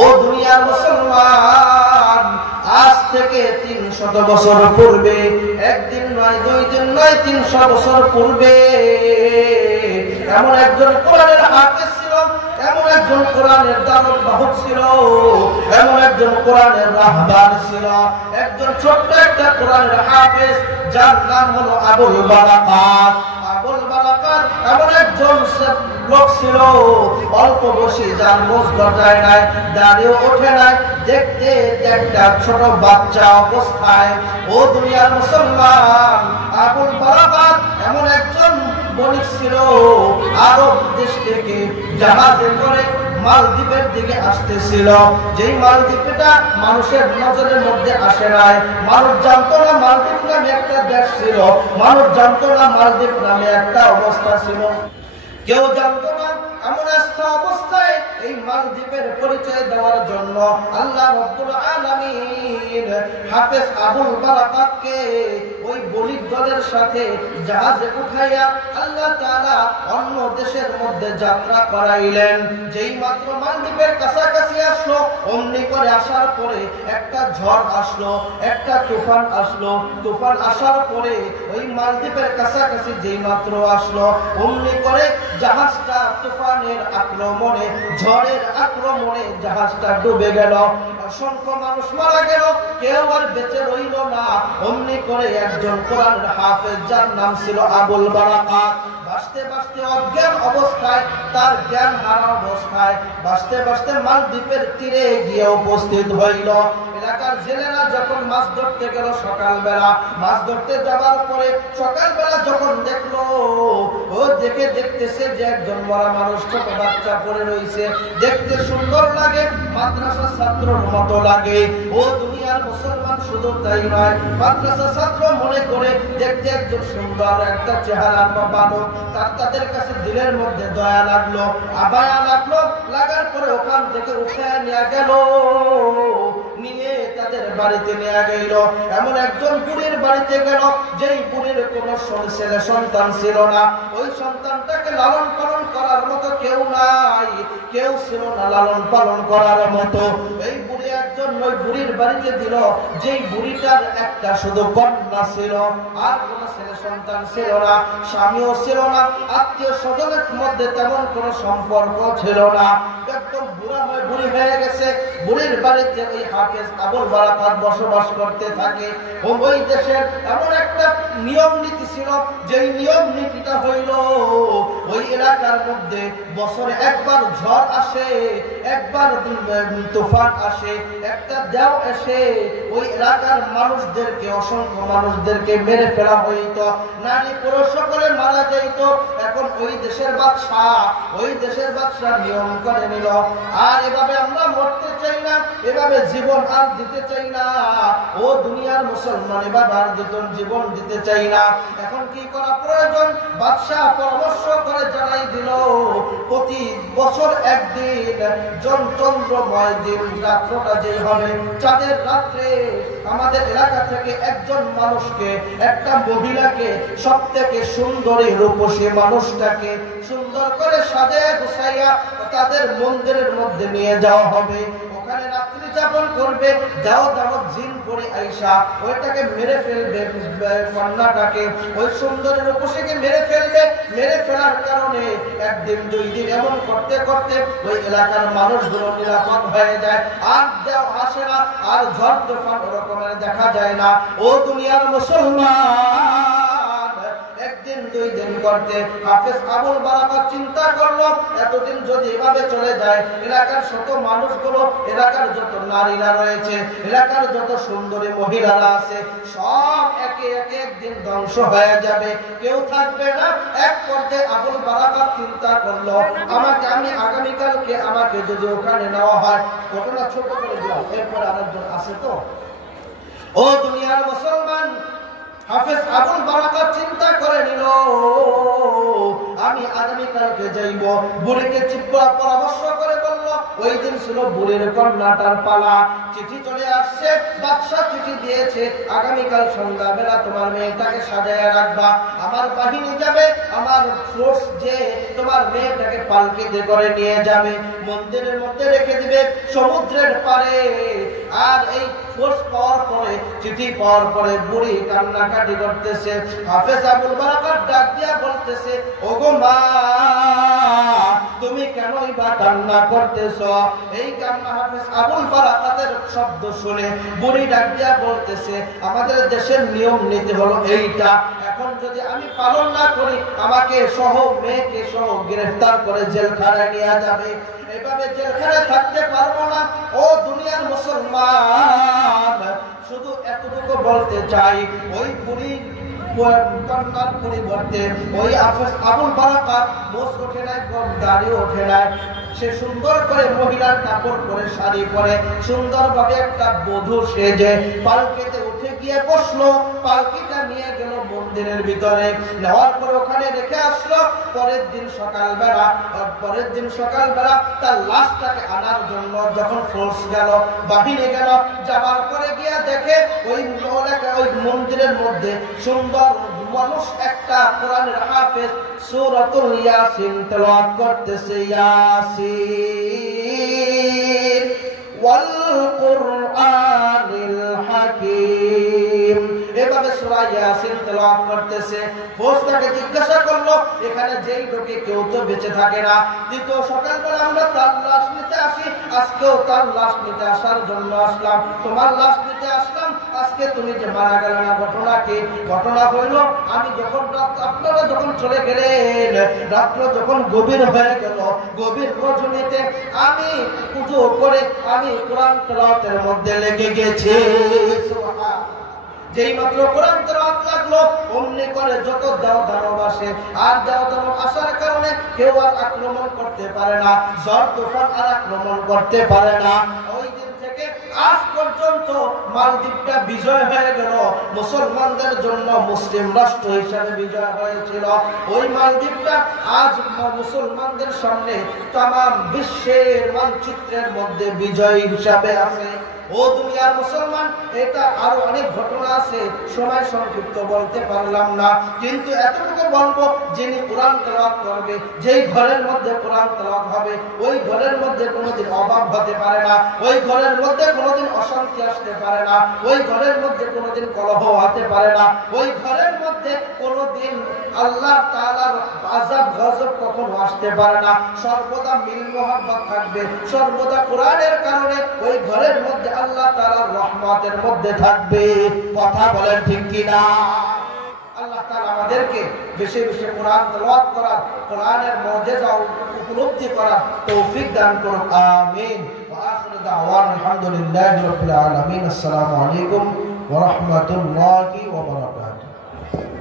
ও দুনিয়ার মুসলমান, আজ থেকে 300 বছর পূর্বে, একদিন নয়, 2 দিন নয়, 300 বছর পূর্বে এমন একজন কোরআনের হাফেজ ছিল, এমন একজন কোরআনের দাওয়াত বাহক ছিল, এমন একজন কোরআনের রাহবার ছিল, একজন ছোট্ট একটা কোরআনের হাফেজ, যার নাম হলো আবুল বারাকাত। আবুল বারাকাত এমন একজন লোক ছিল, অল্প বয়সে যার মোজ গজায় নাই, দাঁড়িয়ে ওঠে নাই, দেখতে একটা ছোট বাচ্চা অবস্থায়। ও দুনিয়ার মুসলমান, আবুল বারাকাত এমন একজন বণিক ছিল, আরব দেশ থেকে জাহাজে করে মালদ্বীপের দিকে আসতেছিল। যেই মালদ্বীপটা মানুষের নজরের মধ্যে আসে নাই, মানুষ জানতো না মালদ্বীপ নামে একটা দেশ ছিল, মানুষ জানতো না মালদ্বীপ নামে একটা অবস্থা ছিল, কেউ জানতো না। এমন একটা অবস্থায় এই মালদ্বীপের পরিচয় দেওয়ার জন্য আল্লাহ রাব্বুল আলামিন হাফেজ আবুল বারাকাতকে ওই বণিক দলের সাথে জাহাজে উঠাইয়া আল্লাহ তাআলা অন্য দেশের মধ্যে যাত্রা করাইলেন। যেই মাত্র মালদ্বীপের কাছাকাছি আসলো, অমনি করে আসার পরে একটা ঝড় আসলো, একটা তুফান আসলো। তুফান আসার পরে ওই মালদ্বীপের কাছাকাছি যেই মাত্র আসলো, অমনি করে জাহাজটা তুফানের আক্রমণে, ঝড়ের আক্রমণে জাহাজটা ডুবে গেল। অসংখ্য মানুষ মারা গেল, কেউ আর বেঁচে রইল না। অমনি করে একজন কোরআনের হাফেজ, যার নাম ছিল আবুল বারাকাত, বাঁচতে বাঁচতে অজ্ঞান অবস্থায়, তার জ্ঞান হারা অবস্থায় বাঁচতে বাঁচতে মালদ্বীপের তীরে গিয়ে উপস্থিত হইল। এলাকার জেলেরা যখন মাছ ধরতে গেল সকালবেলা, মাছ ধরতে যাবার পরে সকালবেলা যখন দেখলো, ও দেখতেছে যে একজন মরা মানুষ, ছোট বাচ্চা পড়ে রয়েছে, দেখতে সুন্দর লাগে, মাদ্রাসার ছাত্রর মতো লাগে। ও দুনিয়ার মুসলমান, শুধু তাই নয়, মাদ্রাসার ছাত্র মনে করে দেখতে একজন সুন্দর একটা চেহারা বালক, তাদের কাছে দিলের মধ্যে দয়া লাগলো, আবায়া লাগলো, লাগার পরে ওখান থেকে উঠে নিয়ে গেল, নিয়ে তাদের বাড়িতে নিয়ে গেল। এমন একজন বুড়ির বাড়িতে গেল, যেই বুড়ির কোন ছেলে সন্তান ছিল না, ওই সন্তানটাকে লালন পালন করার মতো কেউ নাই, কেউ ছিল না লালন পালন করার মতো। এই বুড়ি একজন ওই বুড়ির বাড়িতে দিল, যেই বুড়িটার একটা শুধু কন্যা ছিল, আর কোন ছেলে সন্তান ছিল না, স্বামীও ছিল না, আত্মীয় স্বজনের মধ্যে তেমন কোন সম্পর্ক ছিল না, একদম বুড়ি হয়ে গেছে। বুড়ির বাড়িতে ওই হাফেজ আবুল বারাকাত বসবাস করতে থাকে। ওই দেশের এমন একটা নিয়ম নীতি ছিল, যেই নিয়ম নীতিটা হইল, ওই এলাকার মধ্যে বছরে একবার ঝড় আসে, একবার তুফান আসে, একটা দেও এসে ওই এলাকার মানুষদেরকে, অসংখ্য মানুষদেরকে মেরে ফেলা হইত, নারী পুরুষ সকলে মারা যাইত। এখন ওই দেশের বাদশা নিয়ম করে নিল, আর এভাবে আমরা মরতে চাই না, এভাবে জীবন আর দিতে চাই না। ও দুনিয়ার মুসলমান, এভাবে আর জীবন দিতে চাই না। এখন কি করা প্রয়োজন? বাদশা পরামর্শ করে জানাই দিল, প্রতি বছর একদিন চন্দ্রময় দিন, রাত্রটা যে হবে চাঁদের রাত্রে, আমাদের এলাকা থেকে একজন মানুষকে, একটা মহিলাকে, সব থেকে সুন্দরী রূপসী মানুষটাকে সুন্দর করে সাজিয়ে গুছাইয়া তাদের মন্দিরের মধ্যে নিয়ে যাওয়া হবে। ওখানে রাত্রি যাপন করবে, দাও জিন করে আইসা ওইটাকে মেরে ফেলবে, কন্যাটাকে, ওই সুন্দরী রূপসীকে মেরে ফেলবে। মেরে ফেলার কারণে একদিন 2 দিন এমন করতে করতে ওই এলাকার মানুষগুলো নিরাপদ হয়ে যায়, আর দেও আসে না, আর ঝড় তুফান ওরকমের দেখা যায় না। ও দুনিয়ার মুসলমান, একদিন 2 দিন করতে হাফেজ আবুল বারাকাত চিন্তা করলো, এতদিন যদি এভাবে চলে যায়, এলাকার শত মানুষগুলো, এলাকার যত নারীরা রয়েছে, এলাকার যত সুন্দরী মহিলারা আছে, সব একে একে একদিন ধ্বংস হয়ে যাবে, কেউ থাকবে না। এক পর্যায়ে আবুল বারাকাত চিন্তা করলো, আমি আগামীকালকে আমাকে যদি ওখানে নেওয়া হয়, ঘটনা ছোট করে দিলাম, এরপর আরেকজন আছে তো। ও দুনিয়ার মুসলমান, হাফেজ আবুল বারাকাত চিন্তা করে নিল, আমি আগামীকালকে যাইব। বুড়িকে পরামর্শ করে বলল, ওই দিন ছিল বুড়ির কন্যাটার পালা। চিঠি চলে আসছে, বাদশা চিঠি দিয়েছে, আগামীকাল সন্ধ্যাবেলা তোমার মেয়েটাকে সাজায় রাখবা। আমার বাহিনী যাবে, আমার ফোর্স যে তোমার মেয়েটাকে পালকিতে করে নিয়ে যাবে, মন্দিরের মধ্যে রেখে দিবে সমুদ্রের পারে। আর এই ফোর্স পাওয়ার পরে, চিঠি পাওয়ার পরে বুড়ি কান্নাকাটি করতেছে। হাফেজ আবুল বারাকাত ডাক দিয়া বলতেছে, ওগো মা, তুমি কেনই বা কান্না করতেছ? এই কান্না হাফেজ আবুল বারাকাতের শব্দ শুনে বুড়ি ডাক দিয়া বলতেছে, আমাদের দেশের নিয়ম নীতি হলো এইটা, এখন যদি আমি পালন না করি আমাকে সহ মেয়েকে সহ গ্রেফতার করে জেলখানায় নিয়ে যাবে। এভাবে জেলখানায় থাকতে পারবো না। ও দুনিয়ার মুসলমান, শুধু এতটুকু বলতে চাই, ওই বুড়ি কন্যার পরিবর্তে ওই হাফেজ আবুল বারাকাত মোষ ওঠে নাই, দাড়ি ওঠে নাই, সে সুন্দর করে মহিলার কাপড় পরে, শাড়ি পরে, সুন্দরভাবে একটা বধূ সেজে পালকিতে উঠে গিয়ে বসলো। পালকিটা নিয়ে গেল মন্দিরের ভিতরে, নেওয়ার পর ওখানে রেখে আসলো। পরের দিন সকালবেলা তার লাশটাকে আনার জন্য যখন ফোর্স গেল, বাহিনী গেল, যাবার পরে গিয়ে দেখে ওই মন্দিরের মধ্যে সুন্দর মানুষ একটা কোরআনের হাফেজ সূরাতুল ইয়াসিন তেলাওয়াত করতেছে, ইয়াসিন ওয়াল কুরআনিল হাকীম। এভাবে সূরা ইয়াসিন তেলাওয়াত করতেছে। ফোর্সটাকে জিজ্ঞাসা করলো, এখানে যেই ঢোকে কেউ তো বেঁচে থাকে না। দ্বিতীয় সকালবেলা আমরা তার লাশ নিতে আসি, আজকেও তার লাশ নিতে আসার জন্য আসলাম, তোমার লাশ নিতে আসলাম। আজকে তুমি যে মারা গেল না, ঘটনা কি? ঘটনা হইল, আমি যখন আপনারা যখন চলে গেলেন, রাত্র যখন গভীর হয়ে গেল, গভীর রজনীতে আমি পুজো করে আমি কোরআন তেলাওয়াতের মধ্যে লেগে গেছি। যেই মাত্র কোরআন তেলাওয়াত লাগলো, অমনি করে যত দানব আসে, আর দানব আসার কারণে কেউ আর আক্রমণ করতে পারে না, ঝড় তুফান আর আক্রমণ করতে পারে না। ওই দিন থেকে আজ পর্যন্ত মালদ্বীপটা বিজয় হয়ে গেল, মুসলমানদের জন্য মুসলিম রাষ্ট্র হিসাবে বিজয় হয়েছিল। ওই মালদ্বীপটা আজ মুসলমানদের সামনে তামাম বিশ্বের মানচিত্রের মধ্যে বিজয় হিসাবে আছে। ও দুনিয়ার মুসলমান, এটা আরো অনেক ঘটনা আছে, সময় সংক্ষিপ্ত বলতে পারলাম না, কিন্তু এতটুকু বলবো, যিনি কোরআন তেলাওয়াত করবে, যেই ঘরের মধ্যে কোরআন তেলাওয়াত হবে, ওই ঘরের মধ্যে কোনোদিন অভাব হতে পারে না, ওই ঘরের মধ্যে কোনোদিন অশান্তি আসতে পারে না, ওই ঘরের মধ্যে কোনোদিন কলহ হতে পারে না, ওই ঘরের মধ্যে কোনোদিন আল্লাহ তাআলার আযাব গজব কখনো আসতে পারে না। সর্বদা মিল মোহাব্বত থাকবে, সর্বদা কোরআনের কারণে ওই ঘরের মধ্যে আল্লাহ তাআলার রহমতের মধ্যে থাকবে। কথা বলেন ঠিক কি না? আল্লাহ তাআলা আমাদেরকে বেশি বেশি কোরআন তেলাওয়াত করার, কোরআনের মুজিজা উপলব্ধি করার তৌফিক দান করুন, আমিন। ওয়া আখিরু দাওয়ানা আলহামদুলিল্লাহি রাব্বিল আলামিন। আসসালামু আলাইকুম ওয়া রাহমাতুল্লাহি ওয়া বারাকাতুহু।